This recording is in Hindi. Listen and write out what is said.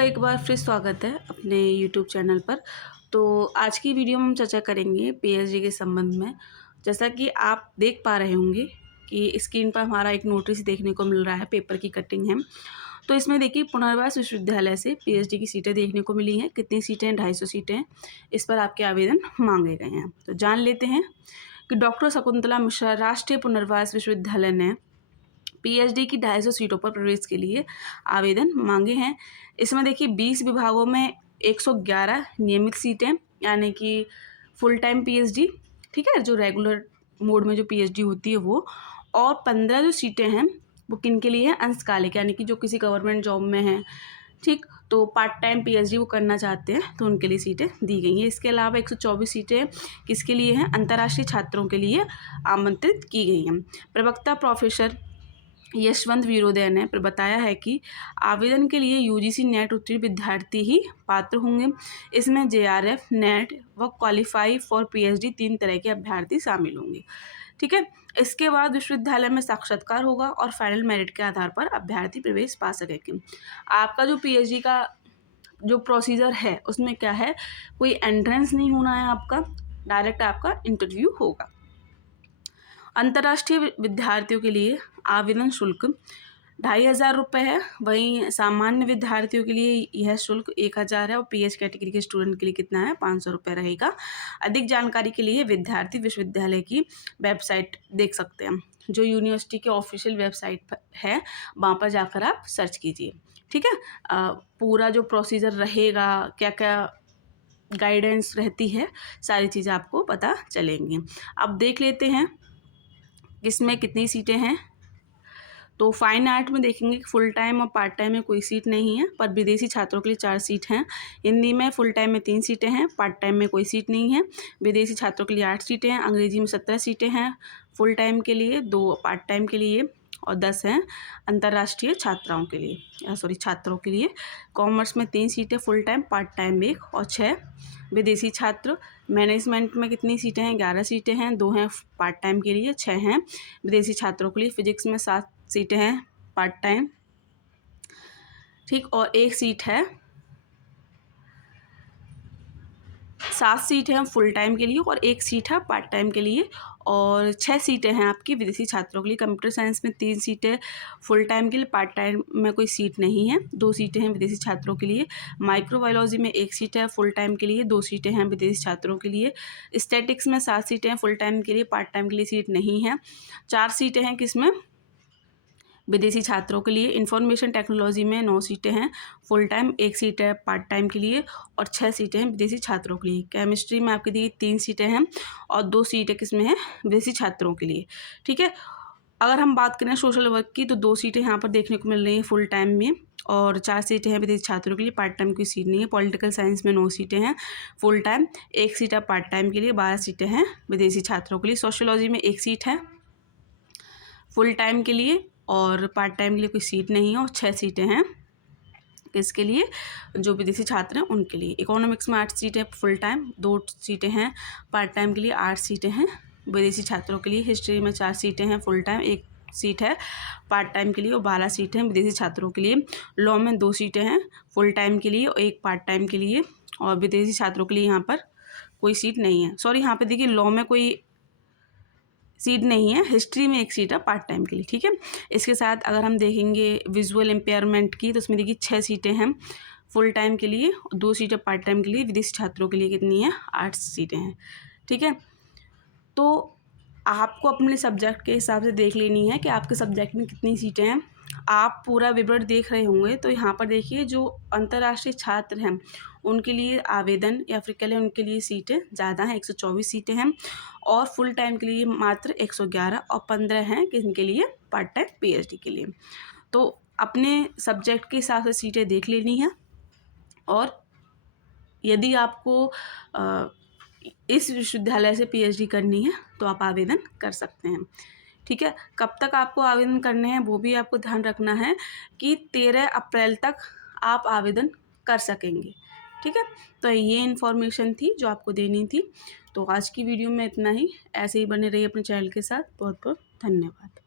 का एक बार फिर स्वागत है अपने यूट्यूब चैनल पर। तो आज की वीडियो में हम चर्चा करेंगे पीएचडी के संबंध में। जैसा कि आप देख पा रहे होंगे कि स्क्रीन पर हमारा एक नोटिस देखने को मिल रहा है, पेपर की कटिंग है। तो इसमें देखिए पुनर्वास विश्वविद्यालय से पीएचडी की सीटें देखने को मिली हैं। कितनी सीटें हैं? 250 सीटें हैं। इस पर आपके आवेदन मांगे गए हैं। तो जान लेते हैं कि डॉक्टर शकुंतला मिश्रा राष्ट्रीय पुनर्वास विश्वविद्यालय ने पीएचडी की 250 सीटों पर प्रवेश के लिए आवेदन मांगे हैं। इसमें देखिए 20 विभागों में 111 नियमित सीटें, यानी कि फुल टाइम पीएचडी, ठीक है, जो रेगुलर मोड में जो पीएचडी होती है वो, और 15 जो सीटें हैं वो किन के लिए हैं? अंशकालिक, यानी कि जो किसी गवर्नमेंट जॉब में हैं, ठीक, तो पार्ट टाइम पीएचडी वो करना चाहते हैं तो उनके लिए सीटें दी गई हैं। इसके अलावा 124 सीटें किसके लिए हैं? अंतर्राष्ट्रीय छात्रों के लिए आमंत्रित की गई हैं। प्रवक्ता प्रोफेसर यशवंत वीरोदय ने बताया है कि आवेदन के लिए यूजीसी नेट उत्तीर्ण विद्यार्थी ही पात्र होंगे। इसमें जेआरएफ, नेट व क्वालिफाई फॉर पीएचडी 3 तरह के अभ्यर्थी शामिल होंगे, ठीक है। इसके बाद विश्वविद्यालय में साक्षात्कार होगा और फाइनल मेरिट के आधार पर अभ्यर्थी प्रवेश पा सकेंगे। आपका जो पीएचडी का जो प्रोसीजर है उसमें क्या है, कोई एंट्रेंस नहीं होना है आपका, डायरेक्ट आपका इंटरव्यू होगा। अंतर्राष्ट्रीय विद्यार्थियों के लिए आवेदन शुल्क 2,500 रुपये है। वहीं सामान्य विद्यार्थियों के लिए यह शुल्क 1,000 है और पीएच कैटेगरी के स्टूडेंट के लिए कितना है? 500 रुपये रहेगा। अधिक जानकारी के लिए विद्यार्थी विश्वविद्यालय की वेबसाइट देख सकते हैं, जो यूनिवर्सिटी के ऑफिशियल वेबसाइट है, वहाँ पर जाकर आप सर्च कीजिए, ठीक है। पूरा जो प्रोसीजर रहेगा, क्या क्या गाइडेंस रहती है, सारी चीज़ें आपको पता चलेंगी। अब देख लेते हैं इसमें कितनी सीटें हैं। तो फाइन आर्ट में देखेंगे कि फुल टाइम और पार्ट टाइम में कोई सीट नहीं है, पर विदेशी छात्रों के लिए 4 सीट हैं। हिंदी में फुल टाइम में 3 सीटें हैं, पार्ट टाइम में कोई सीट नहीं है। विदेशी छात्रों के लिए 8 सीटें हैं। अंग्रेजी में 17 सीटें हैं फुल टाइम के लिए, 2 पार्ट टाइम के लिए और 10 हैं अंतर्राष्ट्रीय छात्राओं के लिए, छात्रों के लिए। कॉमर्स में 3 सीटें फुल टाइम, पार्ट टाइम 1 और 6 विदेशी छात्र। मैनेजमेंट में कितनी सीटें हैं? 11 सीटें हैं, 2 हैं पार्ट टाइम के लिए, 6 हैं विदेशी छात्रों के लिए। फिजिक्स में 7 सीटें हैं पार्ट टाइम, ठीक, और 1 सीट है, 7 सीट हैं फुल टाइम के लिए और 1 सीट है पार्ट टाइम के लिए, और 6 सीटें हैं आपकी विदेशी छात्रों के लिए। कंप्यूटर साइंस में 3 सीटें फुल टाइम के लिए, पार्ट टाइम में कोई सीट नहीं है, 2 सीटें हैं विदेशी छात्रों के लिए। माइक्रोबायोलॉजी में 1 सीट है फुल टाइम के लिए, 2 सीटें हैं विदेशी छात्रों के लिए। स्टैटिक्स में 7 सीटें हैं फुल टाइम के लिए, पार्ट टाइम के लिए सीट नहीं है। 4 सीटें हैं किसमें? विदेशी छात्रों के लिए। इंफॉर्मेशन टेक्नोलॉजी में 9 सीटें हैं फुल टाइम, 1 सीट है पार्ट टाइम के लिए और 6 सीटें हैं विदेशी छात्रों के लिए। केमिस्ट्री में आपके दिए 3 सीटें हैं और 2 सीटें किसमें हैं? विदेशी छात्रों के लिए, ठीक है। अगर हम बात करें सोशल वर्क की, तो 2 सीटें यहाँ पर देखने को मिल रही हैं फुल टाइम में और 4 सीटें हैं विदेशी छात्रों के लिए, पार्ट टाइम की सीट नहीं है। पॉलिटिकल साइंस में 9 सीटें हैं फुल टाइम, 1 सीट है पार्ट टाइम के लिए, 12 सीटें हैं विदेशी छात्रों के लिए। सोशियोलॉजी में 1 सीट है फुल टाइम के लिए और पार्ट टाइम के लिए कोई सीट नहीं है और 6 सीटें हैं किसके लिए? जो विदेशी छात्र हैं उनके लिए। इकोनॉमिक्स में 8 सीटें फुल टाइम, 2 सीटें हैं पार्ट टाइम के लिए, 8 सीटें हैं विदेशी छात्रों के लिए। हिस्ट्री में 4 सीटें हैं फुल टाइम, 1 सीट है पार्ट टाइम के लिए और 12 सीटें हैं विदेशी छात्रों के लिए। लॉ में 2 सीटें हैं फुल टाइम के लिए और 1 पार्ट टाइम के लिए और विदेशी छात्रों के लिए यहाँ पर कोई सीट नहीं है। यहाँ पर देखिए लॉ में कोई सीट नहीं है, हिस्ट्री में 1 सीट है पार्ट टाइम के लिए, ठीक है। इसके साथ अगर हम देखेंगे विजुअल इम्पेयरमेंट की, तो उसमें देखिए 6 सीटें हैं फुल टाइम के लिए, 2 सीटें पार्ट टाइम के लिए। विदेशी छात्रों के लिए कितनी है? 8 सीटें हैं, ठीक है। तो आपको अपने सब्जेक्ट के हिसाब से देख लेनी है कि आपके सब्जेक्ट में कितनी सीटें हैं। आप पूरा विवरण देख रहे होंगे तो यहाँ पर देखिए जो अंतर्राष्ट्रीय छात्र हैं उनके लिए आवेदन या फिर कह लें उनके लिए सीटें ज़्यादा हैं, 124 सीटें हैं और फुल टाइम के लिए मात्र 111 और 15 हैं किनके लिए? पार्ट टाइम पीएचडी के लिए। तो अपने सब्जेक्ट के हिसाब से सीटें देख लेनी है और यदि आपको इस विश्वविद्यालय से पीएचडी करनी है तो आप आवेदन कर सकते हैं, ठीक है। कब तक आपको आवेदन करने हैं वो भी आपको ध्यान रखना है कि 13 अप्रैल तक आप आवेदन कर सकेंगे, ठीक है। तो ये इन्फॉर्मेशन थी जो आपको देनी थी। तो आज की वीडियो में इतना ही। ऐसे ही बने रहिए अपने चैनल के साथ। बहुत बहुत धन्यवाद।